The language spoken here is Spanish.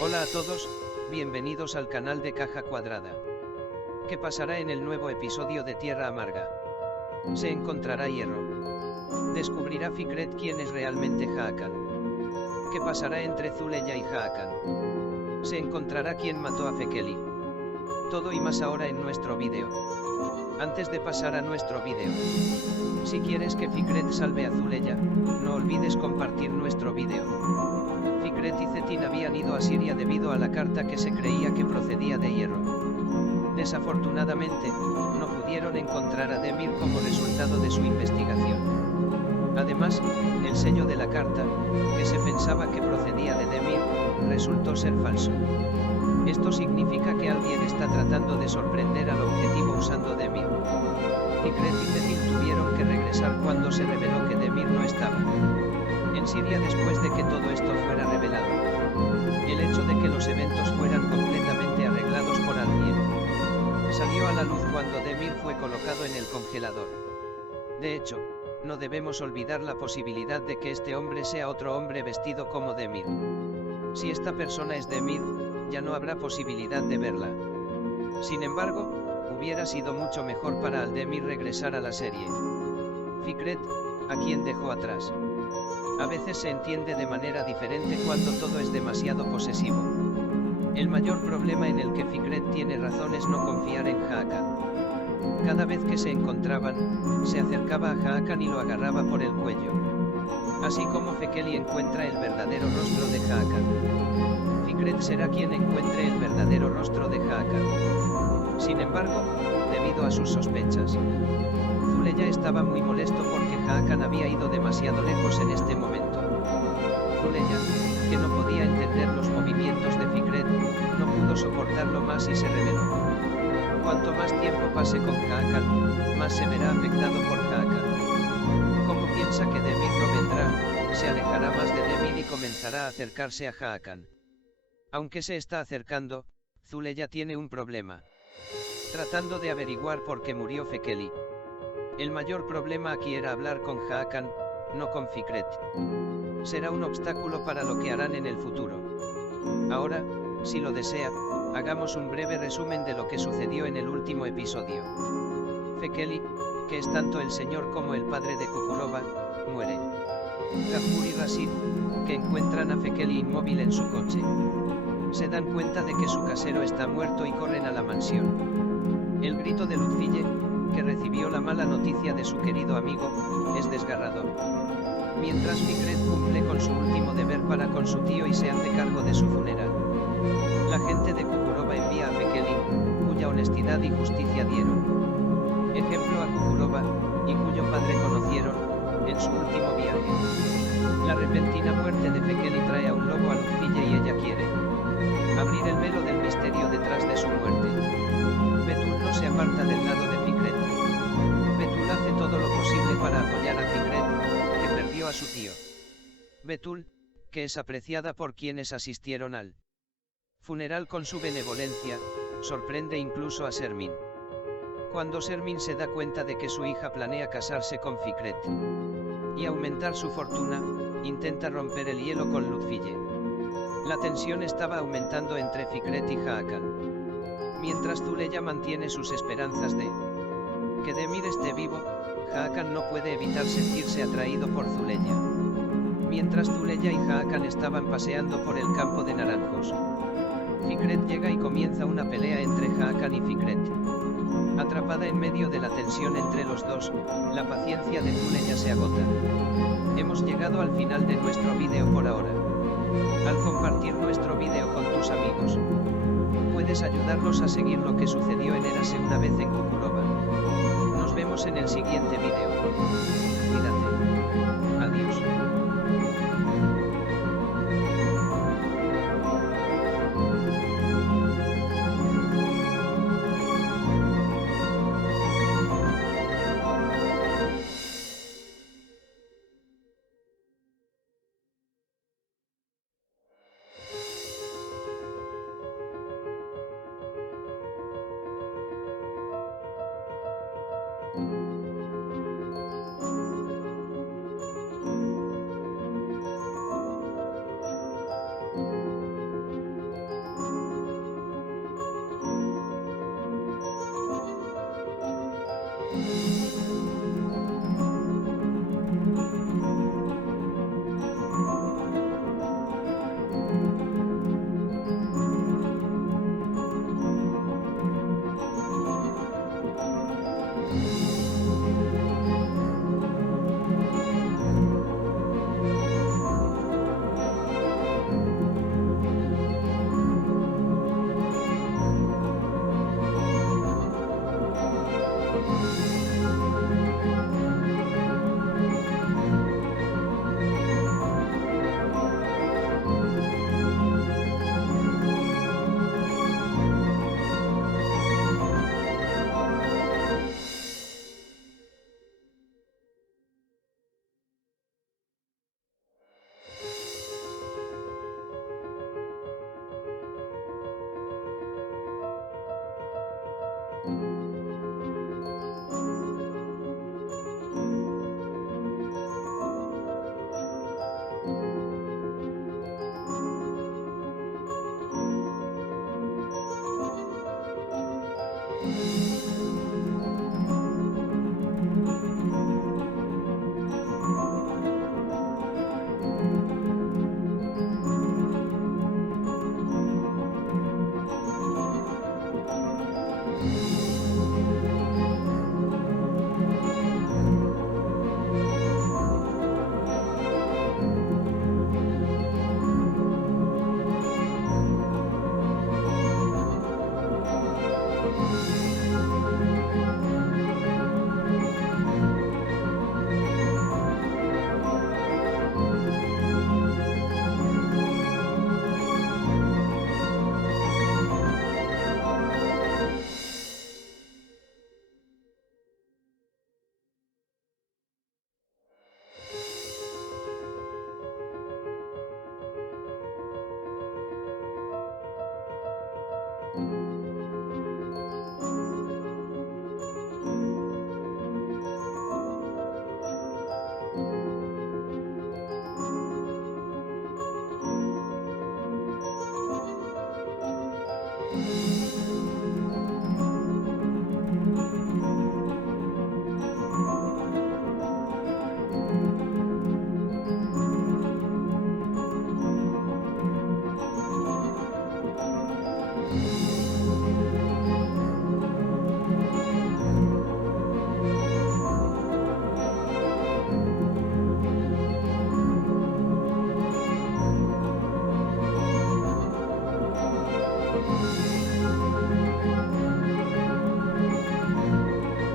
Hola a todos, bienvenidos al canal de Caja Cuadrada. ¿Qué pasará en el nuevo episodio de Tierra Amarga? ¿Se encontrará hierro? ¿Descubrirá Fikret quién es realmente Hakan? ¿Qué pasará entre Zuleya y Hakan? ¿Se encontrará quién mató a Fekeli? Todo y más ahora en nuestro vídeo. Antes de pasar a nuestro vídeo, si quieres que Fikret salve a Zuleya, no olvides compartir nuestro vídeo. Fikret y Zetin habían ido a Siria debido a la carta que se creía que procedía de hierro. Desafortunadamente, no pudieron encontrar a Demir como resultado de su investigación. Además, el sello de la carta, que se pensaba que procedía de Demir, resultó ser falso. Esto significa que alguien está tratando de sorprender al objetivo usando Demir. Fikret y Zetin tuvieron que regresar cuando se reveló que Demir no estaba en Siria después de que todo esto fuera revelado. El hecho de que los eventos fueran completamente arreglados por alguien salió a la luz cuando Demir fue colocado en el congelador. De hecho, no debemos olvidar la posibilidad de que este hombre sea otro hombre vestido como Demir. Si esta persona es Demir, ya no habrá posibilidad de verla. Sin embargo, hubiera sido mucho mejor para Aldemir regresar a la serie. Fikret, ¿a quién dejó atrás? A veces se entiende de manera diferente cuando todo es demasiado posesivo. El mayor problema en el que Fikret tiene razón es no confiar en Hakan. Cada vez que se encontraban, se acercaba a Hakan y lo agarraba por el cuello. Así como Fekeli encuentra el verdadero rostro de Hakan, Fikret será quien encuentre el verdadero rostro de Hakan. Sin embargo, debido a sus sospechas, Zuleya estaba muy molesto porque Hakan había ido demasiado lejos en este momento. Zuleya, que no podía entender los movimientos de Fikret, no pudo soportarlo más y se rebeló. Cuanto más tiempo pase con Hakan, más se verá afectado por Hakan. Como piensa que Demir no vendrá, se alejará más de Demir y comenzará a acercarse a Hakan. Aunque se está acercando, Zuleya tiene un problema. Tratando de averiguar por qué murió Fekeli. El mayor problema aquí era hablar con Hakan, no con Fikret. Será un obstáculo para lo que harán en el futuro. Ahora, si lo desea, hagamos un breve resumen de lo que sucedió en el último episodio. Fekeli, que es tanto el señor como el padre de Kukurova, muere. Gafur y Rashid, que encuentran a Fekeli inmóvil en su coche. Se dan cuenta de que su casero está muerto y corren a la mansión. El grito de Lutfille, que recibió la mala noticia de su querido amigo, es desgarrador. Mientras Fikret cumple con su último deber para con su tío y se hace cargo de su funeral. La gente de Kukurova envía a Fekeli, cuya honestidad y justicia dieron ejemplo a Kukurova, y cuyo padre conocieron, en su último viaje. La repentina muerte de Fekeli trae a un lobo a Lutfille y ella quiere abrir el velo del misterio detrás de su muerte. Betul no se aparta del lado de Fikret. Betul hace todo lo posible para apoyar a Fikret, que perdió a su tío. Betul, que es apreciada por quienes asistieron al funeral con su benevolencia, sorprende incluso a Sermin. Cuando Sermin se da cuenta de que su hija planea casarse con Fikret y aumentar su fortuna, intenta romper el hielo con Lutfille. La tensión estaba aumentando entre Fikret y Hakan. Mientras Zuleya mantiene sus esperanzas de que Demir esté vivo, Hakan no puede evitar sentirse atraído por Zuleya. Mientras Zuleya y Hakan estaban paseando por el campo de naranjos, Fikret llega y comienza una pelea entre Hakan y Fikret. Atrapada en medio de la tensión entre los dos, la paciencia de Zuleya se agota. Hemos llegado al final de nuestro vídeo por ahora. Al compartir nuestro vídeo con tus amigos, puedes ayudarnos a seguir lo que sucedió en Érase una vez en Kukurova. Nos vemos en el siguiente vídeo. Cuídate. Adiós.